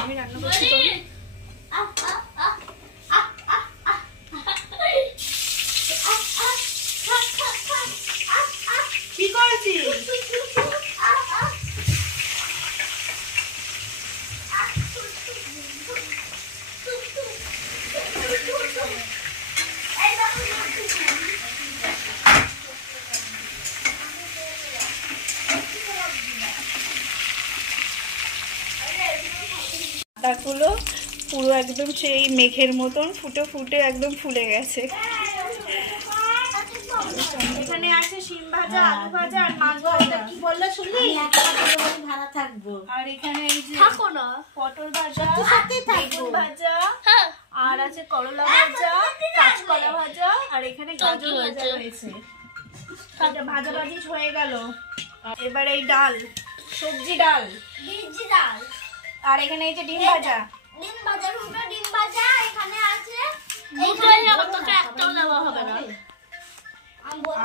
আমি রান্না করছি কি করছিস? পাতাগুলো পুরো একদম সেই মেঘের মতন ফুটে ফুটে একদম ফুলে গেছে। এখানে আছে শিম ভাজা, আলু ভাজা আর মাছ ভাজা। কি বললে শুনলি? ভাড়া থাকবো। আর এখানে এই যে পটল ভাজা, বেগুন ভাজা, আর আছে করলা ভাজা, কাঁচকলা ভাজা, আর এখানে গাজর ভাজা রয়েছে। এটা ভাজাভাজি হয়ে গেল। এবার এই ডাল, সবজি ডাল, আর এখানে এই যে ডিম ভাজা। ডিম ভাজা, ডিম ভাজা এখানে আছে।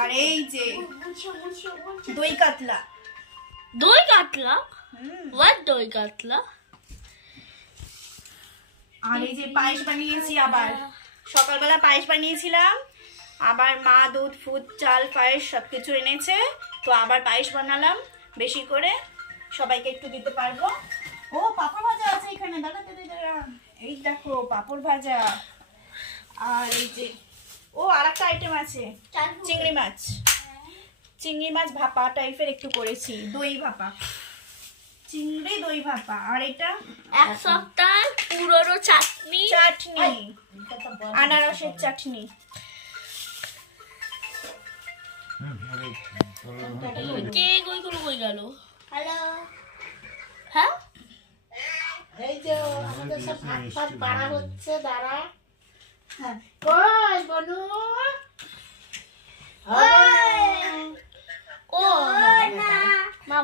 আর এই যে দই কাতলা। দই কাতলা? হোয়াট দই কাতলা? আর এই যে পায়েস বানিয়েছি, আবার সকালবেলা পায়েস বানিয়েছিলাম, আবার মা দুধ ফুদ চাল পায়েস সবকিছু এনেছে, তো আবার পায়েস বানালাম বেশি করে, সবাইকে একটু দিতে পারবো। ও পাপড় ভাজা আছে এখানে, দাদা দাদা এই দেখো পাপড় ভাজা। আর এই যে ও আরেকটা আইটেম আছে, চিংড়ি মাছ। চিংড়ি মাছ ভাপা টাইপের একটু করেছি, দই ভাপা, চিংড়ি দই ভাপা। আর এটা এক সপ্তাহ পুরনো চাটনি, আনারসের চাটনি। কে কই কোন কই গেল? হ্যালো, হ্যাঁ এই যে আমাদের সব ভাত বাড়া হচ্ছে, দাঁড়া। কই বনু? ও মা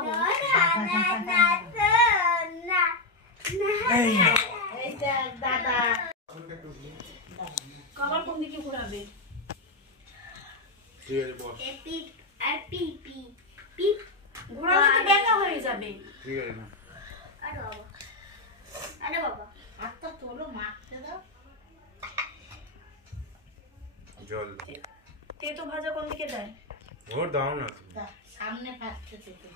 এই যে দাদা কভার কোন দিকে ঘোরাবে? ঠিক আছে বস। ঘোরালে তো বেঁকা হয়ে যাবে। ঠিক আছে না। আরে বাবা হাতটা তোলো, মাখতে দাও। জল তেতো ভাজা কোন দিকে দেয়? ওর দাও না। সামনে পাচ্ছে তেতো।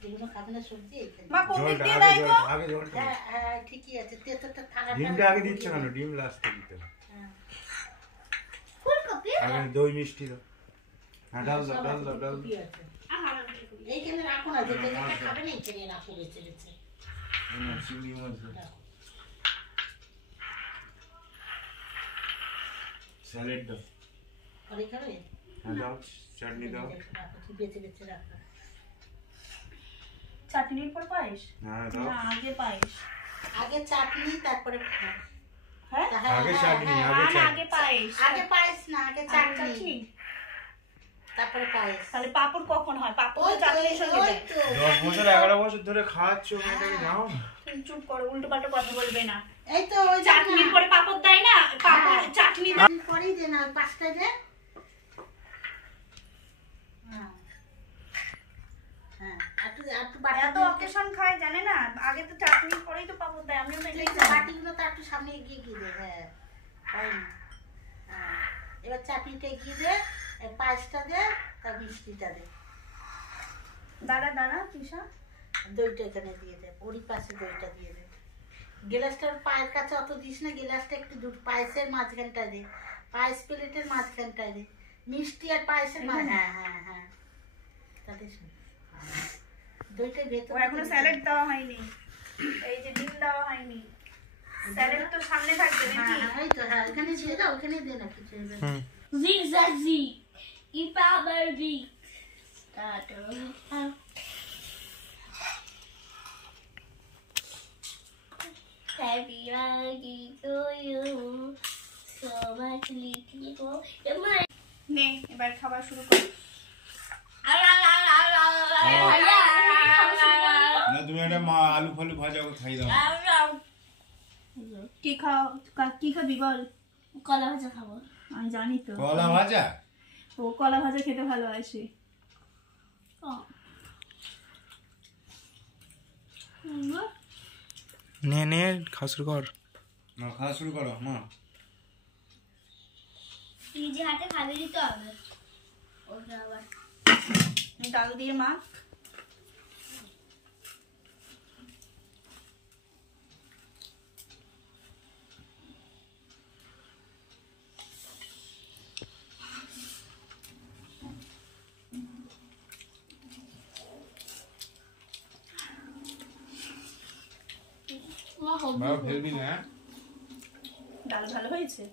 যেগুলো খাবে না সবজি মা কোন দিক দিয়ে জলটা দেয় গো? আগে জলটা। হ্যাঁ ঠিকই আছে, তেতোটা থাকা। ডিমটা আগে দিচ্ছে কেন? ডিম লাস্টে দিতে হবে। ফুলকপি আগে দই মিষ্টি দাও। হ্যাঁ ডাল দাও, ডাল দাও, ডাল। এইখানে রাখো না, যেটা যেটা খাবে না এইখানে রাখো, বেঁচে বেঁচে। চিংড়ি মাছ দাও। স্যালাড দাও। আর এখানে হ্যাঁ দাও, চাটনি দাও। বেঁচে বেঁচে রাখো। চাটনির পর পায়েস? হ্যাঁ দাও। না আগে পায়েস। আগে চাটনি তারপরে হ্যাঁ আগে চাটনি, না আগে না চাটনি। আগে পায়েস। আগে পায়েস না, আগে চাটনি চাটনি। তারপরে পায়েস। তাহলে পাপড় কখন হয়? পাপড় তো চাটনির সঙ্গে দেয়। 10 বছর 11 বছর ধরে খাওয়াচ্ছ, মেয়েটাকে দাও না। তুমি চুপ করো, উল্টো পাল্টা কথা বলবে না। এই তো ওই চাটনির পরে পাপড় দেয় না? পাপড় চাটনি দেয়। পরেই দে না, ওই পাঁচটা দে। হ্যাঁ হ্যাঁ, একটু এত অকেশন খায় জানে না, আগে তো চাটনির পরেই তো পাপড় দেয়। আমিও তো এটাই জানি। বাটিগুলো তো একটু সামনে এগিয়ে গিয়ে দে। হ্যাঁ হয় না। হ্যাঁ এবার চাটনিটা এগিয়ে দে, পায়েসটা দে, তার মিষ্টিটা দে। দাঁড়া দাঁড়া তৃষা, দইটা এখানে দিয়ে দে, ওরই পাশে দইটা দিয়ে দে। গ্লাসটার পায়ের কাছে অত দিস না, গ্লাসটা একটু দূর, পায়েসের মাঝখানটা দে, পায়েস প্লেটের মাঝখানটায় দে, মিষ্টি আর পায়েসের হ্যাঁ হ্যাঁ হ্যাঁ তাদের দইটা ভেতরে। এখনো স্যালাড দেওয়া হয়নি, এই যে ডিম দেওয়া হয়নি, স্যালাড তো সামনে থাকবে নাকি? এই তো হ্যাঁ, এখানে দিয়ে দাও, ওখানে দে না কিছু। জিগজাগজি ইপাবারবি tata. Happy birthday to you. So much little. নে এবার খাবার শুরু কর। না তুমি একটা আলু ফালু ভাজা খাই দাও। কি খাও? কি খাবি বল? কলা ভাজা খাবো। আমি জানি তো কলা ভাজা ও কলা ভাজা খেতে ভালোবাসে। নে নে খাওয়া শুরু কর। না খাওয়া শুরু করো মা। নিজে হাতে খাবে দিতে হবে ওটা আবার ডাল দিয়ে মা বাবা ফেলবি না। ডাল ভালো হয়েছে।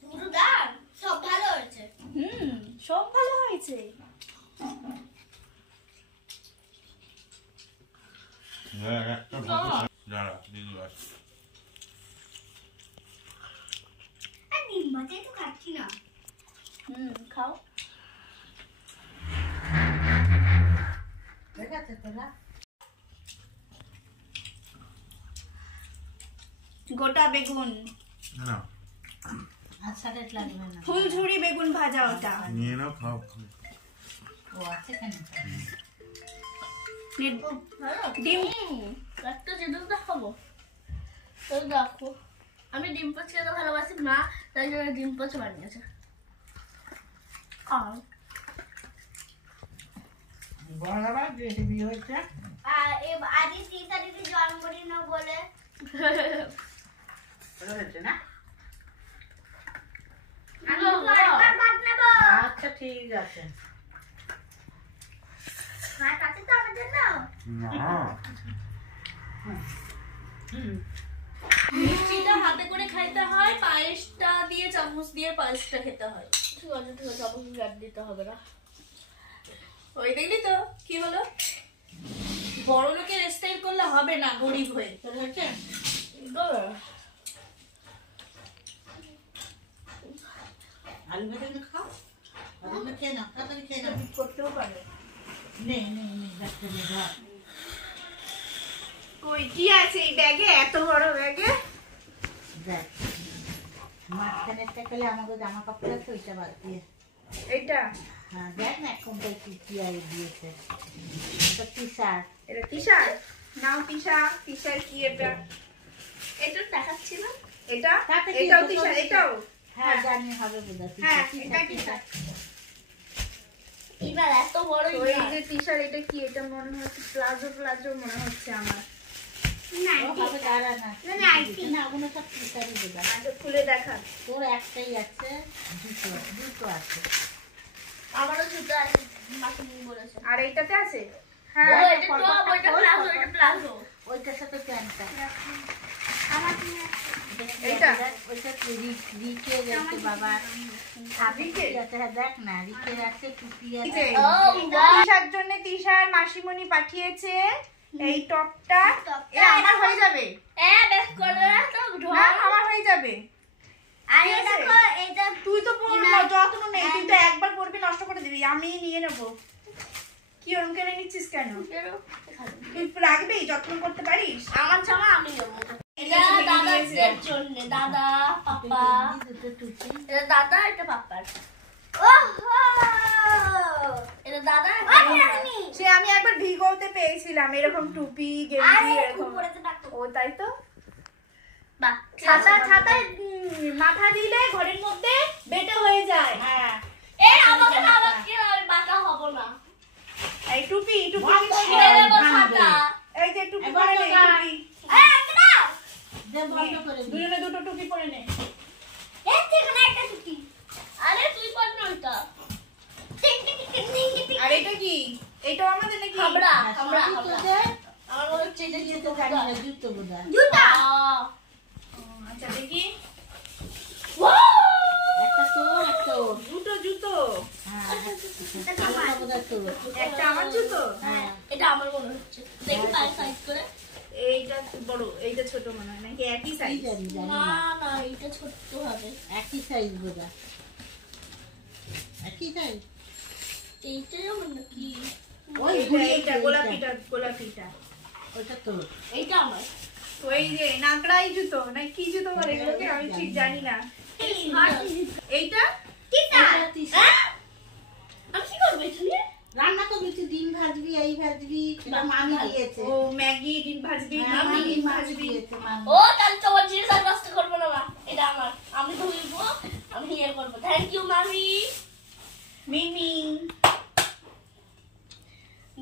পুরো ডাল সব ভালো হয়েছে। সব ভালো হয়েছে। একটা দাঁড়া দিদি বাস। আর ডিম ভাজাই তো খাচ্ছি না। খাও। ঠিক আছে তোরা গোটা বেগুন না আর স্যালাড লাগবে না। ফুলঝুরি বেগুন ভাজা ওটা। নিয়ে নাও খাও। ও আছে কেন? ডিম একটা জিনিসটা খাবো তো দেখো আমি ডিম পোচ খেতে ভালোবাসি মা তাই জন্য ডিম পোচ বানিয়েছে। বড় বাবা বিয়ে হয়েছে আজই 3 তারিখে জন্মদিন বলে হয়েছে না? আমি আরেকবার ভাত নেবো। আচ্ছা ঠিক আছে। ভাত আছে তো আমাদের না। না মিষ্টিটা হাতে করে খাইতে হয়, পায়েসটা দিয়ে চামচ দিয়ে পায়েসটা খেতে হয়। ঠিক আছে চামচ গাড় দিতে হবে না। ওই দেখলি তো কি হলো, বড় লোকের স্টাইল করলে হবে না গরিব হয়ে। তোর হয়েছে? আলু ভেজে খাও। আলু খেয়ে নাও, তাড়াতাড়ি খেয়ে নাও। করতেও পারে। নে নে নে দেখতে নে ধর। কই কি আছে এই ব্যাগে, এত বড় ব্যাগে? দেখ মাঝখানে একটা খেলে আমাকে জামা কাপড় আছে ওইটা বাদ দিয়ে। এইটা হ্যাঁ দেখ না এখন তো কি আর দিয়েছে। এটা টি শার্ট। এটা টি-শার্ট নাও। টি-শার্ট কি এটা? এটা দেখাচ্ছি না। এটা তাতে কি এটাও হতো? টি-শার্ট, এটাও হ্যাঁ জানি হবে বোধহয়। হ্যাঁ এটা টি-শার্ট। এবার এত বড় তো এই যে টি-শার্ট এটা কি? এটা মনে হচ্ছে প্লাজো মনে হচ্ছে আমার। না ও হবে দাঁড়া না। না, না, আইটি। না ওগুলো সব টি শার্টই দেবা। আচ্ছা খুলে দেখা। তোর একটাই আছে, দুটো আছে। আমারও জুতো আছে মাসুমি বলেছে। আর এইটাতে আছে? ও হ্যাঁ এটা টপ ওইটা প্লাজো এটা প্লাজো। ওইটার সাথে প্যান্টটা। আমার কি এইটা? ওইটা রিকের আছে বাবা। রিকের? আছে, হ্যাঁ দেখ না রিকের আছে, টুপি আছে। এই যে, ও বাহ টি-শার্ট জন্য টি-শার্ট মাসিমণি পাঠিয়েছে। এই টপটা টপটা এ আমার হয়ে যাবে এ বেশ করে না তো ঢোল। না, আমার হয়ে যাবে। আরে ঠিক আছে? দেখো এইটা তুই তো পড়বি না, যত্ন নেই, তুই তো একবার পড়বি নষ্ট করে দিবি, আমি নিয়ে নেবো। কি ওরম কেড়ে নিচ্ছিস কেন? তুই রাখবি, যত্ন করতে পারিস? আমার জামা আমি নেবো। এটা এটা তুমি দাদার দিয়েছিলে। জন্য দাদা পাপা দুটো টুপি। এটা দাদা এটা পাপার। ওহো এটা দাদা সে আমি একবার ভিগোতে পেয়েছিলাম এরকম টুপি গেঞ্জি এরকম। ও তাই তো। বাহ ছাতায় মাথা দিলে ঘরের মধ্যে বেটে হয়ে যায়। হ্যাঁ এই আমাকে না আমাকে আমি বাঁকা হব না। এই টুপি বন্ধ ছিঁড়ে কর। দেব ছাতা। এই যে টুপি এই পরে বন্ধ নে, কর। টুপি এই আমাকে দাও। দে বন্ধ করে দি। দুজনে দুটো টুপি পরে নে। এই ঠিকানা একটা ছুটি। আরে তুই পড় না ওটা। আর এটা কি? এটাও আমাদের নাকি? হাবড়া হ্যাঁ, হাবড়া সবই হাবড়া। তোদের। আমার মনে হচ্ছে এটা জুতো জানি না, জুতো বোধহয়। জুতা। আচ্ছা দেখি। একটা তোর, একটা ওর। দুটো জুতো, হ্যাঁ, এটা বোধহয় তোর। একটা আমার জুতো। হ্যাঁ, এটা আমার মনে হচ্ছে। দেখি পায়ে সাইজ করে। এইটা বড়, এইটা ছোট মনে হয় নাকি একই কি সাইজ? জানি, জানি না না। না এটা ছোট্ট হবে। একই সাইজ বোধহয়। একই সাইজ। এইটা যেমন নাকি ওই এইটা ঘুরিয়ে এইটা দে, গোলাপিটা। ওইটা তোর। এইটা আমার। ওই যে নাকড়াই জুতো না কি জুতো বলে এগুলোকে আমি ঠিক জানি না। এইটা আমি কি করবো এখানে? রান্না করবি তুই, ডিম ভাজবি, এই ভাজবি, এটা মামি দিয়েছে। ও ম্যাগি ডিম ভাজবি, হ্যাঁ, মামি মামি ডিম মাছ ভাজবি। দিয়েছে মামি। ও তাহলে তোমার জিনিস আর নষ্ট করবো না মা, এটা আমার, আমি ধুইবো, আমি ইয়ে করবো। থ্যাংক ইউ মামি। মিমি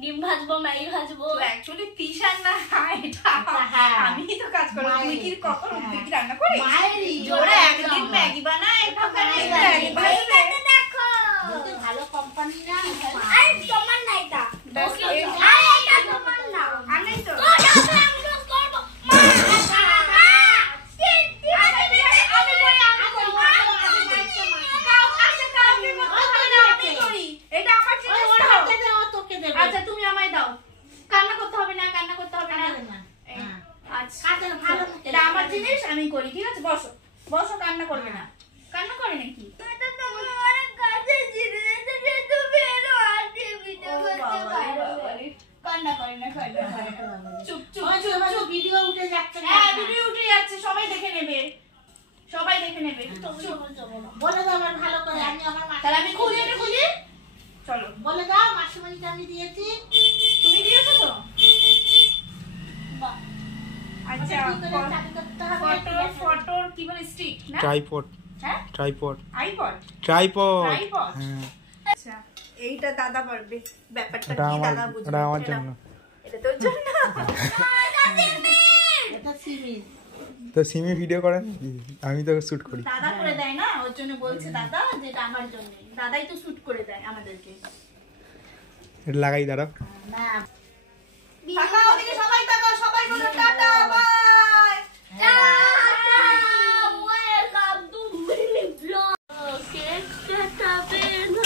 ডিম ভাজবো, ম্যাগি ভাজবো। অ্যাকচুয়ালি তিশার না এটা হ্যাঁ। আমি তো কাজ করব। তুই কি মায়ের। কখন হ্যাঁ। তুই কি রান্না করিস? মায়েরই। জোরে একদিন ম্যাগি বানায় একটুখানি ম্যাগি ভাজবে। দেখো বলতে ভালো কোম্পানি না। আরে তোমার না এটা, দেখো, ওকে, এই- আরে এটা তোমার না। আমি তো এটা আমার জিনিস ওর তো। হাতে দে, ও তোকে দেবে। আচ্ছা তুমি আমায় দাও, কান্না করতে হবে না, কান্না করতে হবে না। কাঁদে না। এই, হ্যাঁ। আচ্ছা কাঁদে না, ভালো মতো এটা আমার জিনিস, আমি করি, ঠিক আছে? বসো বসো, কান্না করবে না। কান্না করে নাকি? এটা তোমার অনেক কাছে জিনিস, এটা তুমি এর হাতে ভিডিও ও করতে বাবারে, পারো। বাবারে। কান্না করে না, কান্না করে না। চুপ চুপ ওই যে, চুপ ওই যে চুপ। ভিডিও উঠে যাচ্ছে না। হ্যাঁ ভিডিও উঠে যাচ্ছে, সবাই দেখে নেবে, সবাই দেখে নেবে। বলে দাও আমার ভালো করে, আমি আমার তাহলে আমি খুলি, এটা খুলি। চলো, বলে দাও মাসিমণিকে আমি দিয়েছি। তুমি দিয়েছো তো? বাহ। আচ্ছা, কি করে চাবি করতে হবে? ফটোর কি বলে, স্টিক না? ট্রাইপড হ্যাঁ, ট্রাইপড আইপড। Tripod tripod? হ্যাঁ আচ্ছা, এইটা দাদা পারবে, ব্যাপারটা এটা কি আমার দাদা বুঝবে। এটা আমার এটা জন্য নাও। এটা তোর জন্য। এটা সিমির। তো সিমি ভিডিও করেন নাকি? আমি তো শুট করি। দাদা করে দেয় না, ওর জন্য বলছে দাদা যে এটা আমার জন্য। দাদাই তো শুট করে দেয় আমাদেরকে। এটা লাগাই দাঁড়াও। না, তাকাও ওদিকে, সবাই তাকাও, সবাই বলো tata bye. Welcome to mini blog. Cake কাটাবে না।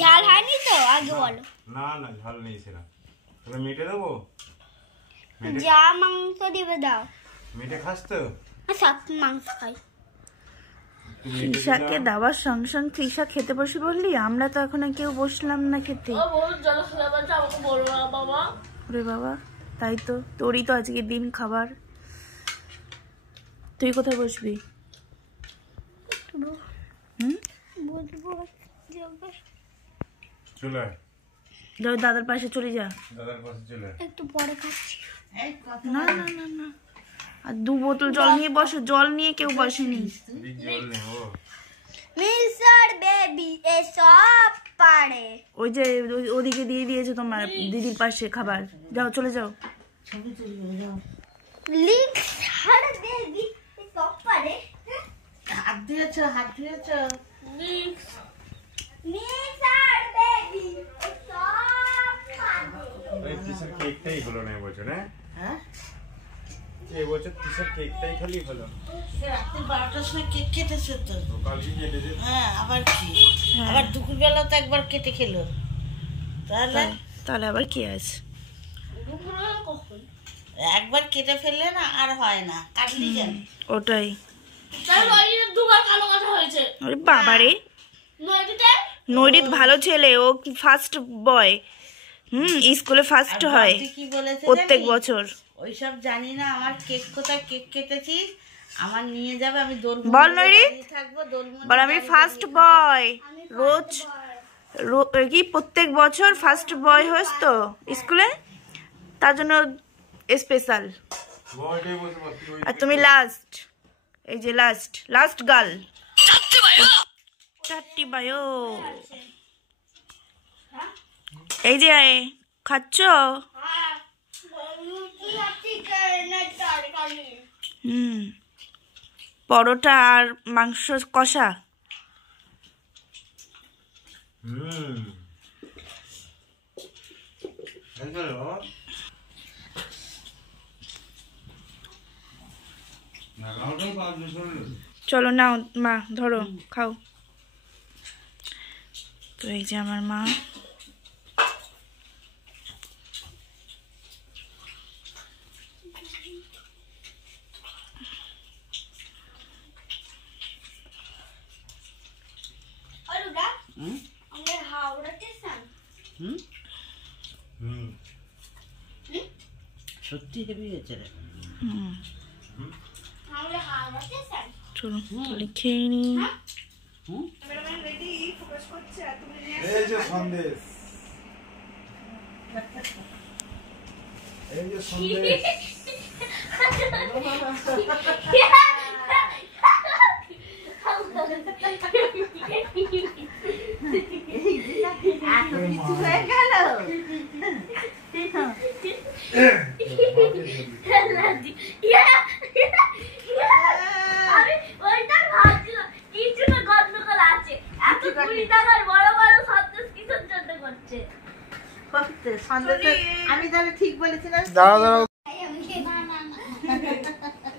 ঝাল হয়নি তো, আগে বলো। না না ঝাল নেই সেরা। তোকে মেটে দেবো? মেটে যা মাংস দিবে দাও। মেটে খাস তো? সব মাংস খাই। একটু মেটে তৃষাকে দিলাম। দেওয়ার সঙ্গে সঙ্গে তৃষা খেতে বসে বললি, আমরা তো এখনো কেউ বসলাম না খেতে। বহুত জল খেলা বাচ্চা আমাকে বলবো না বাবা। ওরে বাবা, তাই তো, তোরই তো আজকে দিন খাবার। তুই কোথায় বসবি? হুম, বলবো চলে আয়। যাও দাদার পাশে চলে যা। দাদার পাশে চলে আয়। একটু পরে খাচ্ছি। এই কত না না না না, আর 2 বোতল জল নিয়ে বসো, জল নিয়ে কেউ বসেনি। দিক জল নে ও। মিস্টার বেবি এসব পারে। ওই যে ওদিকে দিয়ে দিয়েছে তোমার দিদির পাশে খাবার, যাও চলে যাও। ছবি তুলবে, যাও। মিস্টার বেবি এসব পারে। হাত দিয়েছো, হাত দিয়েছো। মিস্টার বেবি এসব পারে। এই কিসের কেকটাই হলো না এবছর, হ্যাঁ? হ্যাঁ? এবছর কিসের কেকটাই খালি হলো। সে রাত্রি 12টার সময় কেক কেটেছে তো। তো কালকে কেটেছে। হ্যাঁ, আবার কি? আবার দুপুরবেলা তো একবার কেটে খেলো। তাহলে তাহলে আবার কি আছে? কখন? একবার কেটে ফেললে না আর হয় না, কাটলি কেন? ওটাই। তাহলে ওই দুবার কালো কথা হয়েছে। আরে বাবারে, নদীতে নৈরিত ভালো ছেলে, ও ফার্স্ট বয়। স্কুলে ফার্স্ট আর হয় বাড়িতে কি বলেছে প্রত্যেক জানিস? বছর। ওইসব জানি না, আমার কেক কোথায় কেক কেটেছিস আমার নিয়ে যাবে, আমি বল নৈরিত, থাকবো দোলমুড়ে বল আমি ফার্স্ট বয়। রোজ কি প্রত্যেক বছর ফার্স্ট বয় হস তো স্কুলে, তার জন্য স্পেশাল। ওইটাই বসে বস, তুই ওই আর তুমি লাস্ট, এই যে লাস্ট গার্ল। চারটি বায়ো, এই যে খাচ্ছ? পরোটা আর মাংস কষা। চলো নাও মা, ধরো খাও। তো এই যে আমার মা, সত্যি হেভি হয়েছে রে। চলো তাহলে খেয়ে নি। এই যে সন্দেশ, এই যে সন্দেশ। এত কিছু হয়ে গেল। আমি ওইটা ভাবছিলাম কিছু না গন্ডগোল আছে। এত 20 টাকার বড় বড় সন্দেশ কিসের জন্য করছে? আমি তাহলে ঠিক বলেছি না? দাঁড়াও দাঁড়াও,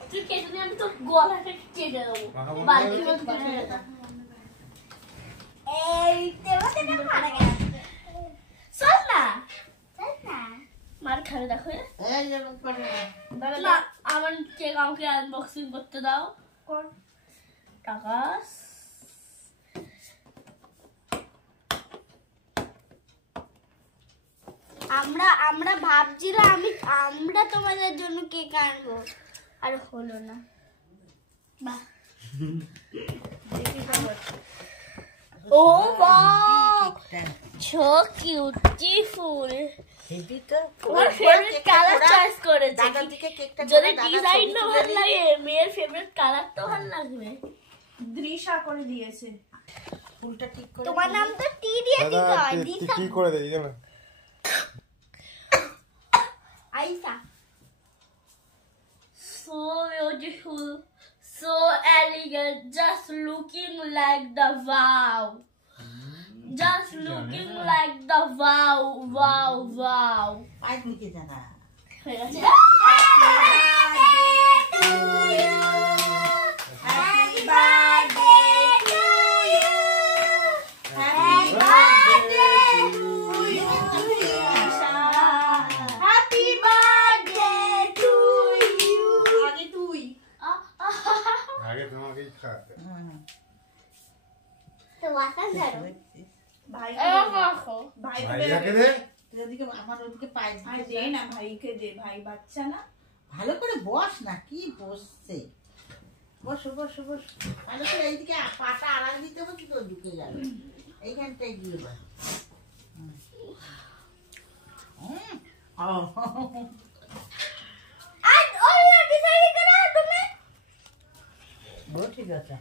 তুই খেতে নিয়ে আমি তো গলাটা কেটে দেবো। বালতির মধ্যে করে দেবো। চল না, মার খাবে দেখো। এই যে মুখ পাঠা। না, আমার কেক আমাকে আনবক্সিং করতে দাও। টাকা আমরা ভাবছিলাম আমরা তোমাদের জন্য কেক আনবো, আর হলো না। ও বাহ, সো কিউটিফুল। হেভি তো। আমার ফেভারিট কালার চয়েস করেছে। দাদার দিকে কেকটা যদি ডিজাইন না ভালো লাগে, মেয়ের ফেভারিট কালার তো ভালো লাগবে। দৃশা করে দিয়েছে। ফুলটা ঠিক করে। তোমার নাম তো টি দিয়ে দিতে দাদা হয়। কি করে দেই জানো? আইসা So beautiful, so elegant, just looking like the wow. Just looking like the wow, wow, wow. পায়ের দিকে জানা। হয়ে গেছে? Happy birthday to you. Happy birthday to you. Happy birthday to you. আগে তুই আগে তোমাকেই খাওয়াতে। তো ওয়াটার ধরো। ভাই দেখো। ভাইয়াকে দে। ওদিকে আমার ওদিকে পায়ের আর দিকে দে না, ভাইকে দে, ভাই বাচ্চা না। ভালো করে বস না, কি বসছে। বসো বসো বসো। ভালো করে এইদিকে পাটা আড়াল দিতে হবে, কি তো ঢুকে যাবে এইখানটায় গিয়ে বস। আর ওই ডিসাইড করো তুমি। ঠিক আছে।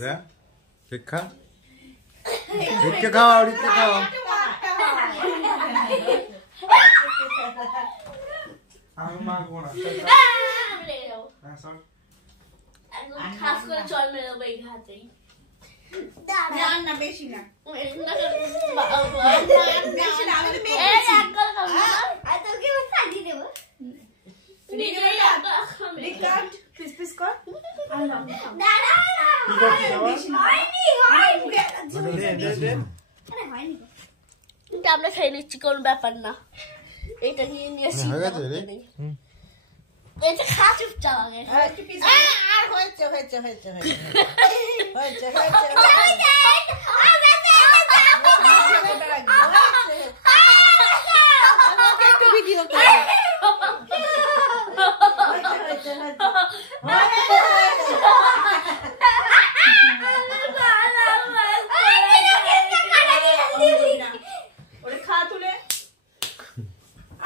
যা কেক খা, কেক খাও, কেক খাও। আমি মাখবো না। আমি লেগে যাবো। হ্যাঁ, সর। একদম খাস করে চল মেরে দেবো এই হাতেই। না না, বেশি না। বেশি না, বেশি না, আমি তো মেয়ে এই দিচ্ছি। এক গলা খাবো না। আর তোকে আমি সাজিয়ে দেবো। নিজেই এক গলা খাবো। রিকার্ড পিস পিস কর। দাঁড়াও না। কি করছিস আবার? হয়নি হয়নি। দে দে দে। আরে হয়নি। কিন্তু আমরা খেয়ে নিচ্ছি, কোনো ব্যাপার না। এইটা নিয়ে নিয়ে আসি। হয়ে গেছে রে? এটা খা চুপচাপ আগে। একটু পিস আর হয়েছে হয়েছে হয়েছে হয়েছে হয়েছে আমাকে একটু ভিডিও করে ওরে খা তুলে।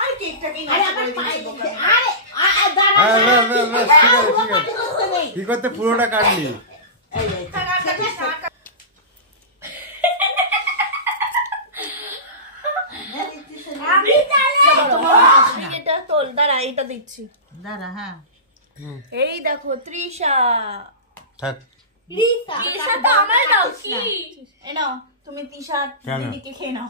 আর কেকটাকে আরে নষ্ট আমার করে পায়ে দিচ্ছি দিচ্ছে। বোকা। আরে দাঁড়া হ্যাঁ, ব্যাস, ব্যাস, ঠিক আছে, ঠিক আছে। কি করতে পুরোটা কাটলি? থাক, আর কাটিস না, আর আমি তাহলে এটা তোল, দাঁড়া, এটা দিচ্ছি। দাঁড়া। হ্যাঁ এই দেখো তৃষা। থাক। রিসা তৃষা তো আমার দাও কি? এই নাও তুমি তিশা কেন? দিদিকে খেয়ে নাও